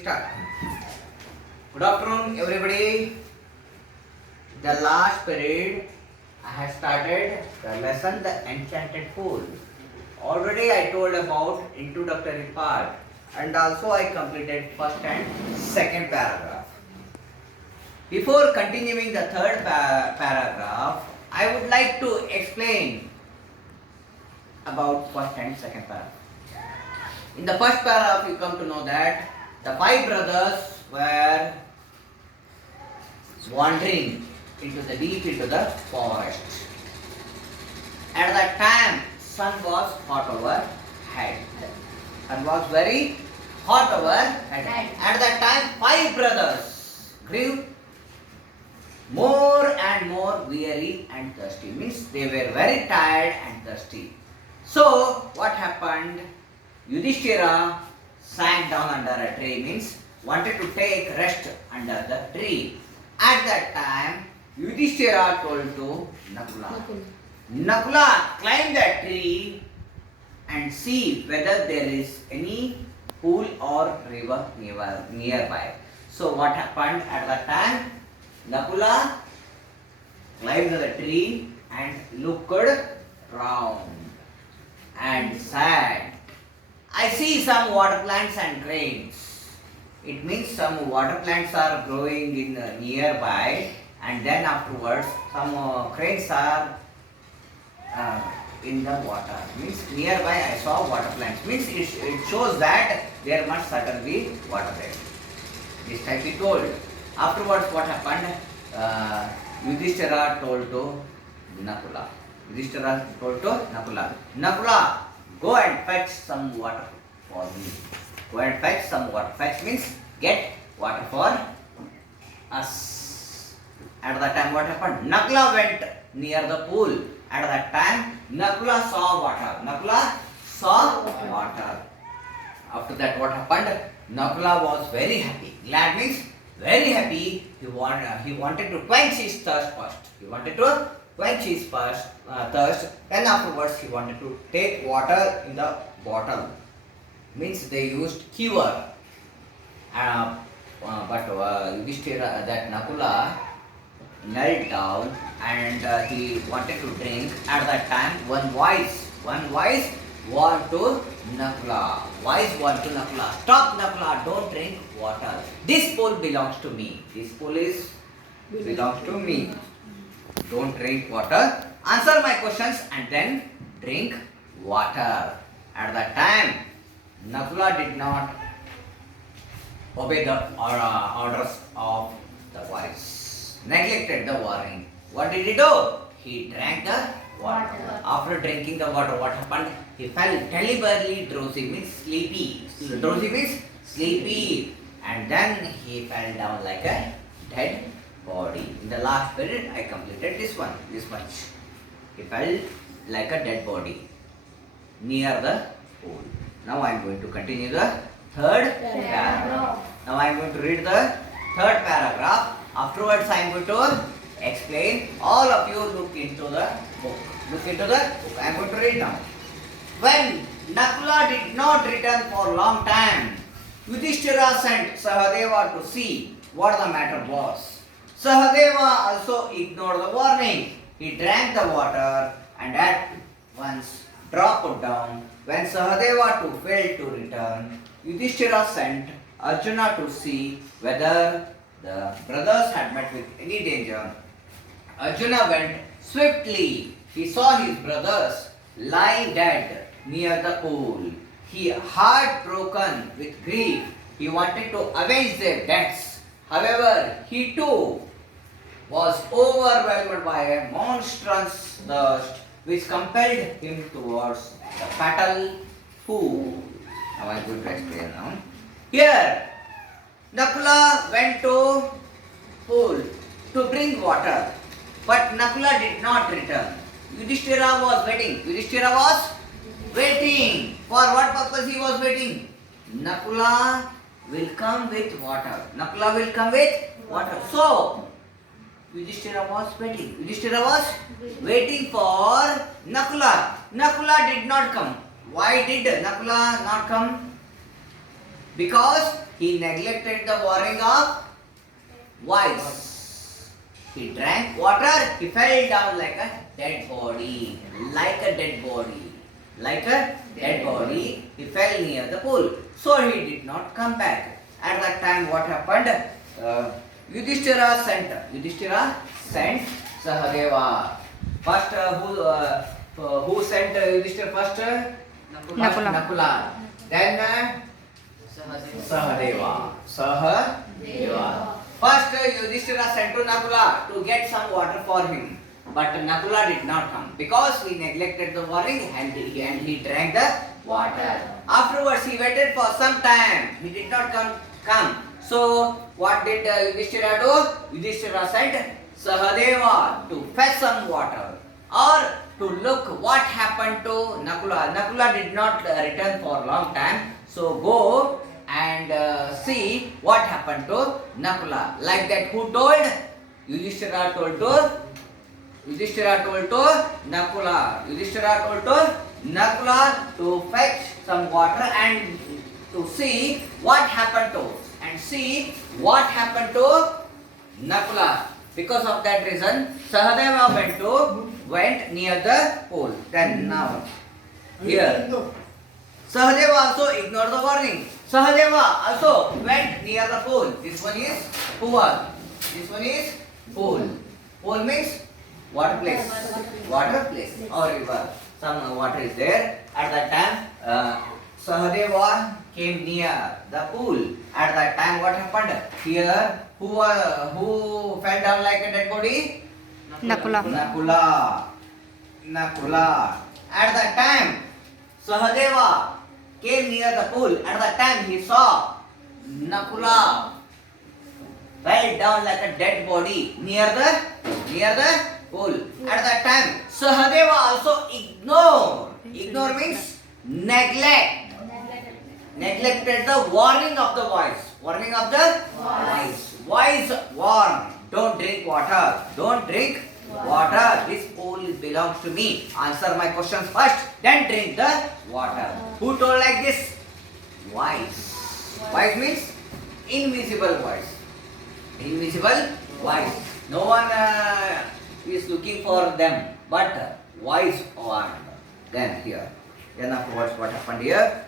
start. Good afternoon, everybody. The last period, I have started the lesson, The Enchanted Pool. Already I told about introductory part, and also I completed first and second paragraph. Before continuing the third paragraph, I would like to explain about first and second paragraph. In the first paragraph, you come to know that the five brothers were wandering into the forest. At that time, sun was hot overhead. Sun was very hot overhead. At that time, five brothers grew more and more weary and thirsty. Means they were very tired and thirsty. So what happened? Yudhishthira sat down under a tree, means wanted to take rest under the tree. At that time, Yudhishthira told to Nakula, Nakula, climb that tree and see whether there is any pool or river nearby. So what happened at that time? Nakula climbed the tree and looked round and said, I see some water plants and cranes. It means some water plants are growing in nearby, and then afterwards some cranes are in the water. Means nearby I saw water plants. Means it shows that there must certainly be water there. This type he told. Afterwards what happened? Yudhishthira told to Nakula. Yudhishthira told to Nakula, Nakula, go and fetch some water for me. Go and fetch some water. Fetch means get water for us. At that time what happened? Nakula went near the pool. At that time Nakula saw water. Nakula saw water. After that what happened? Nakula was very happy. Glad means very happy. He wanted to quench his thirst first. He wanted to quench his thirst. Then afterwards he wanted to take water in the bottle. Means they used cure. But Yudhishthira, that Nakula knelt down and he wanted to drink. At that time one voice warned to Nakula. Voice warned to Nakula, stop Nakula, don't drink water. This pool belongs to me. This pool belongs to me. Don't drink water. Answer my questions and then drink water. At that time, Nakula did not obey the orders of the voice. Neglected the warning. What did he do? He drank the water. After drinking the water, what happened? He felt terribly drowsy, means sleepy. Drowsy means sleepy. And then he fell down like a dead body. In the last period, I completed this much. He fell like a dead body near the pool. Now I am going to continue the third paragraph. Now I am going to read the third paragraph. Afterwards I am going to explain. All of you look into the book. I am going to read now. When Nakula did not return for a long time, Yudhishthira sent Sahadeva to see what the matter was. Sahadeva also ignored the warning. He drank the water and at once dropped down. When Sahadeva failed to return, Yudhishthira sent Arjuna to see whether the brothers had met with any danger. Arjuna went swiftly. He saw his brothers lying dead near the pool. He, heartbroken with grief, he wanted to avenge their deaths. However, he too was overwhelmed by a monstrous thirst which compelled him towards the fatal pool. Now I am going to explain now. Here, Nakula went to pool to bring water, but Nakula did not return. Yudhishthira was waiting. For what purpose he was waiting? Nakula will come with water. So, Yudhishthira was waiting for Nakula. Nakula did not come. Why did Nakula not come? Because he neglected the warning of voice. He drank water, he fell down like a dead body. Like a dead body. Like a dead body, he fell near the pool. So he did not come back. At that time, what happened? Yudhishthira sent Sahadeva. First, who sent Yudhishthira first? Nakula. Then Sahadeva. First, Yudhishthira sent to Nakula to get some water for him. But Nakula did not come because he neglected the warning and he drank the water. Afterwards, he waited for some time. He did not come. So, what did Yudhishthira do? Yudhishthira sent Sahadeva to fetch some water or to look what happened to Nakula. Nakula did not return for a long time. So, go and see what happened to Nakula. Like that, who told? Yudhishthira told to Nakula. Yudhishthira told to Nakula to fetch some water and to see what happened to Nakula. Because of that reason, Sahadeva went near the pool. Then now, here, Sahadeva also ignored the warning. Sahadeva also went near the pool. This one is pool. This one is pool. Pool means water place or river. Some water is there. At that time, Sahadeva came near the pool. At that time, what happened? Here, who fell down like a dead body? Nakula. At that time, Sahadeva came near the pool. At that time, he saw Nakula fell down like a dead body near the pool. At that time, Sahadeva also ignore means neglected the warning of the voice. Voice warn. Don't drink water. This pool belongs to me. Answer my questions first, then drink the water. Who told like this? Voice means invisible voice. No one is looking for them, but voice warned. Then afterwards, what happened here?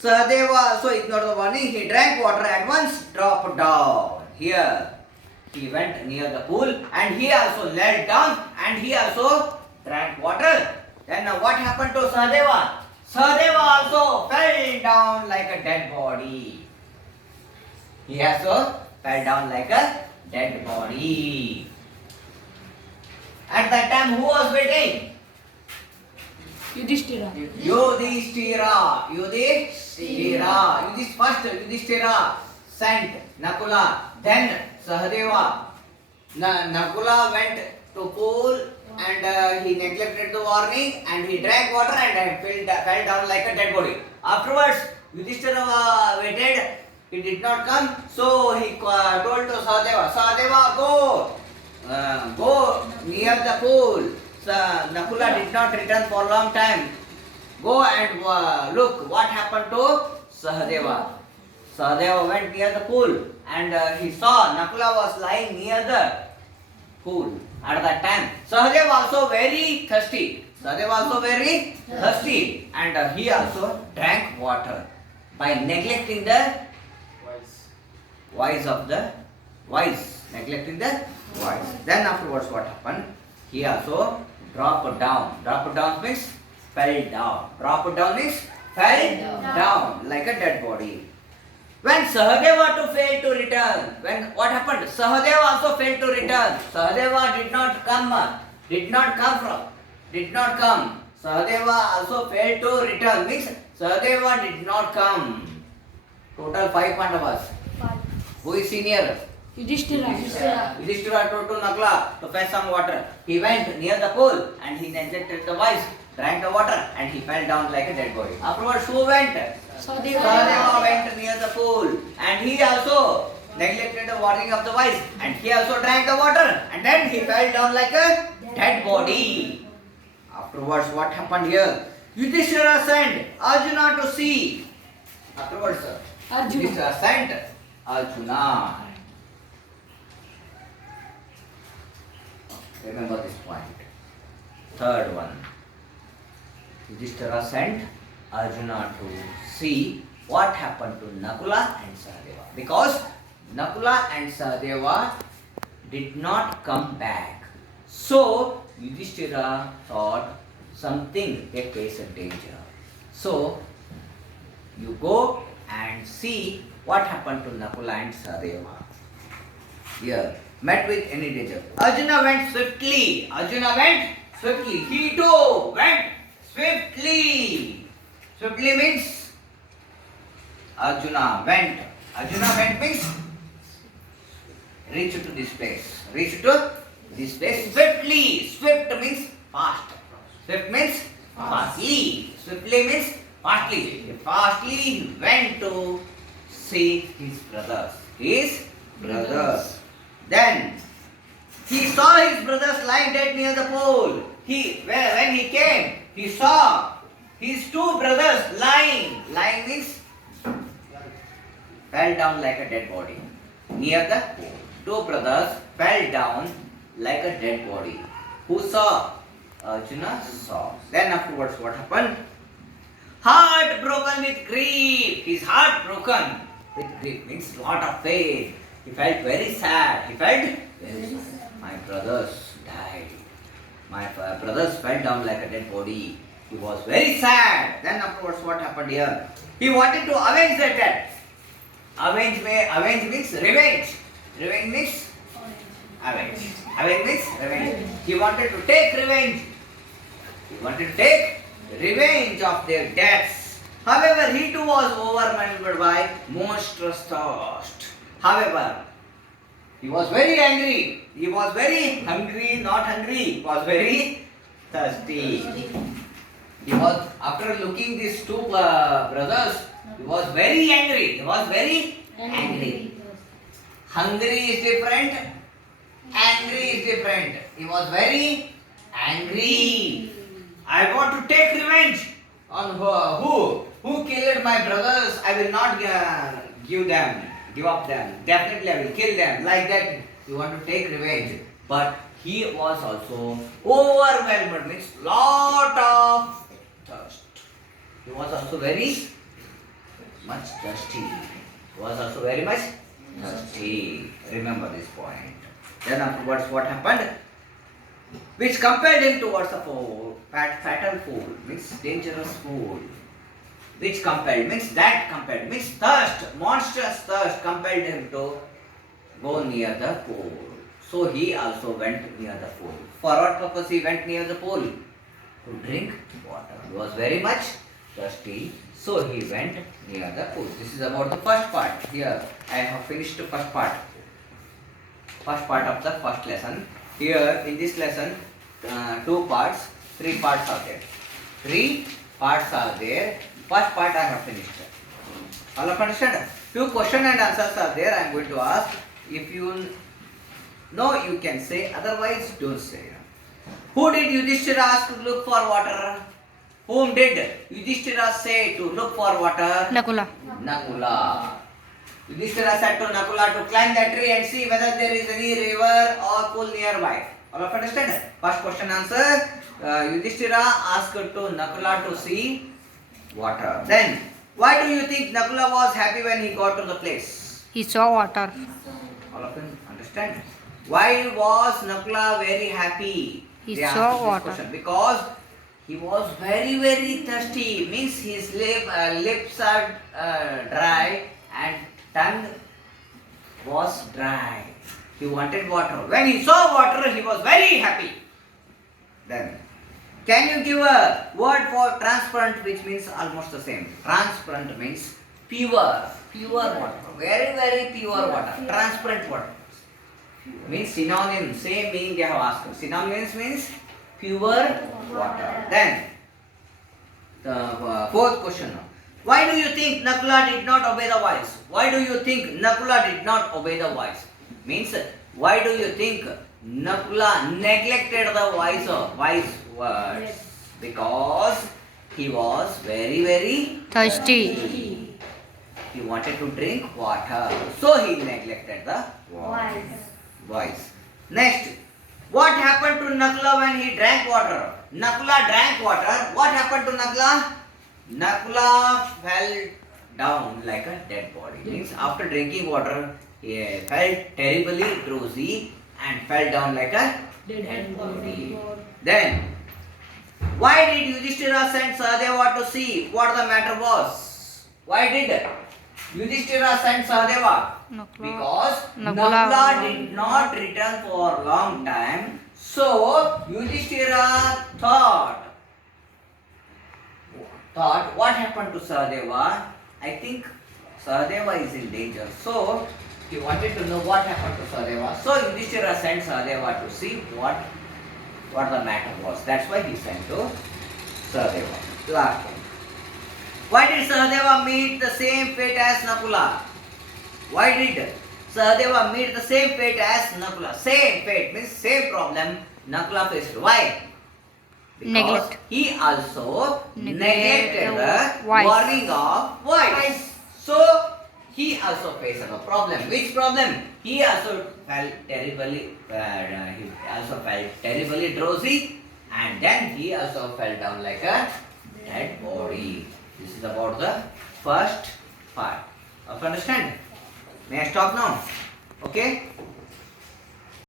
Sahadeva also ignored the warning. He drank water at once, dropped down. Here, he went near the pool and he also knelt down and he also drank water. Then what happened to Sahadeva? Sahadeva also fell down like a dead body. He also fell down like a dead body. At that time, who was waiting? Yudhishthira. First, Yudhishthira sent Nakula. Then Sahadeva. Nakula went to pool and he neglected the warning and he drank water and fell down like a dead body. Afterwards, Yudhishthira waited. He did not come. So he told to Sahadeva, go near the pool. Nakula did not return for a long time. Go and look what happened to Sahadeva. Sahadeva went near the pool and he saw Nakula was lying near the pool. At that time, Sahadeva also very thirsty. And he also drank water by neglecting the voice. Then afterwards, what happened? He also dropped down. Dropped down means fell down. Like a dead body. When Sahadeva failed to return, what happened? Sahadeva also failed to return. Sahadeva did not come. Sahadeva also failed to return. Means Sahadeva did not come. Total 5 Pandavas. Who is senior? Yudhishthira told to Nakula to fetch some water. He went near the pool and he neglected the voice, drank the water and he fell down like a dead body. Afterwards, who went? Sahadeva went near the pool and he also neglected the warning of the voice and he also drank the water and then he fell down like a dead body. Afterwards, what happened here? Yudhishthira sent Arjuna to see. Afterwards, Yudhishthira sent Arjuna. Remember this point. Third one. Yudhishthira sent Arjuna to see what happened to Nakula and Sahadeva. Because Nakula and Sahadeva did not come back. So Yudhishthira thought something they face a danger. So you go and see what happened to Nakula and Sahadeva. Here, met with any danger. Arjuna went swiftly. Arjuna went swiftly. He too went swiftly. Swiftly means Arjuna went. Arjuna went means reach to this place. Reach to this place swiftly. Swift means fast. Swift means fastly. Swiftly means fastly. Fastly he went to see his brothers. His brothers. Then he saw his brothers lying dead near the pool. When he came, he saw his two brothers lying. Lying means fell down like a dead body near the pool. Two brothers fell down like a dead body. Who saw? Arjuna saw. Then afterwards what happened? Heart broken with grief. His heart broken with grief means lot of pain. He felt very sad. He felt very sad. My brothers died. My brothers fell down like a dead body. He was very sad. Then afterwards what happened here? He wanted to avenge their death. Avenge means revenge. Revenge means avenge. Avenge means revenge. He wanted to take revenge. He wanted to take revenge of their deaths. However, he too was overwhelmed by monstrous thirst. However, he was very angry. He was very hungry, not hungry. He was very thirsty. He was, after looking these two brothers, he was very angry. He was very angry. Hungry is different. Angry is different. He was very angry. I want to take revenge on who killed my brothers. I will not give up them. Definitely I will kill them. Like that, you want to take revenge. But he was also overwhelmed, means lot of thirst. He was also very much thirsty. He was also very much thirsty. Remember this point. Then afterwards what happened? Which compelled him towards a fool, fatal fool, means dangerous fool. Which compelled, means that compelled, means thirst, monstrous thirst compelled him to go near the pool. So he also went near the pool. For what purpose he went near the pool? To drink water. He was very much thirsty, so he went near the pool. This is about the first part. Here I have finished the first part. First part of the first lesson. Here in this lesson, 2 parts, 3 parts are there. 3 parts are there. First part I have finished. All of understand? Few question and answers are there. I am going to ask. If you know, you can say. Otherwise, don't say. Who did Yudhishthira ask to look for water? Whom did Yudhishthira say to look for water? Nakula. Nakula. Yudhishthira said to Nakula to climb that tree and see whether there is any river or pool nearby. All of understand? First question answer. Yudhishthira asked to Nakula to see water. Then, why do you think Nakula was happy when he got to the place? He saw water. All of them understand? Why was Nakula very happy? He They asked saw this water. question. Because he was very, very thirsty. Means his lips are dry and tongue was dry. He wanted water. When he saw water, he was very happy. Then, can you give a word for transparent, which means almost the same? Transparent means pure water. Very, very pure water. Transparent water. Means synonym. Same meaning they have asked. Synonyms means pure water. Then, the fourth question. Why do you think Nakula did not obey the voice? Why do you think Nakula did not obey the voice? Means, why do you think Nakula neglected the wise words? Because he was very, very Thirsty. He he wanted to drink water. So he neglected the voice. Next, what happened to Nakula when he drank water? Nakula drank water. What happened to Nakula? Nakula fell down like a dead body. Means after drinking water, he felt terribly drowsy and fell down like a dead body. Then, why did Yudhishthira send Sahadeva to see what the matter was? Why did Yudhishthira send Sahadeva? Because Nakula did not return for a long time. So Yudhishthira thought what happened to Sahadeva? I think Sahadeva is in danger. So he wanted to know what happened to Sahadeva. So Yudhishthira sent Sahadeva to see what the matter was. That's why he sent to Sahadeva. Last one. Why did Sahadeva meet the same fate as Nakula? Why did Sahadeva meet the same fate as Nakula? Same fate means same problem Nakula faced. Why? Because he also neglected the warning of voice. So he also faced a problem. Which problem? He also felt terribly drowsy, and then he also fell down like a dead body. This is about the first part. Understand? May I stop now? Okay.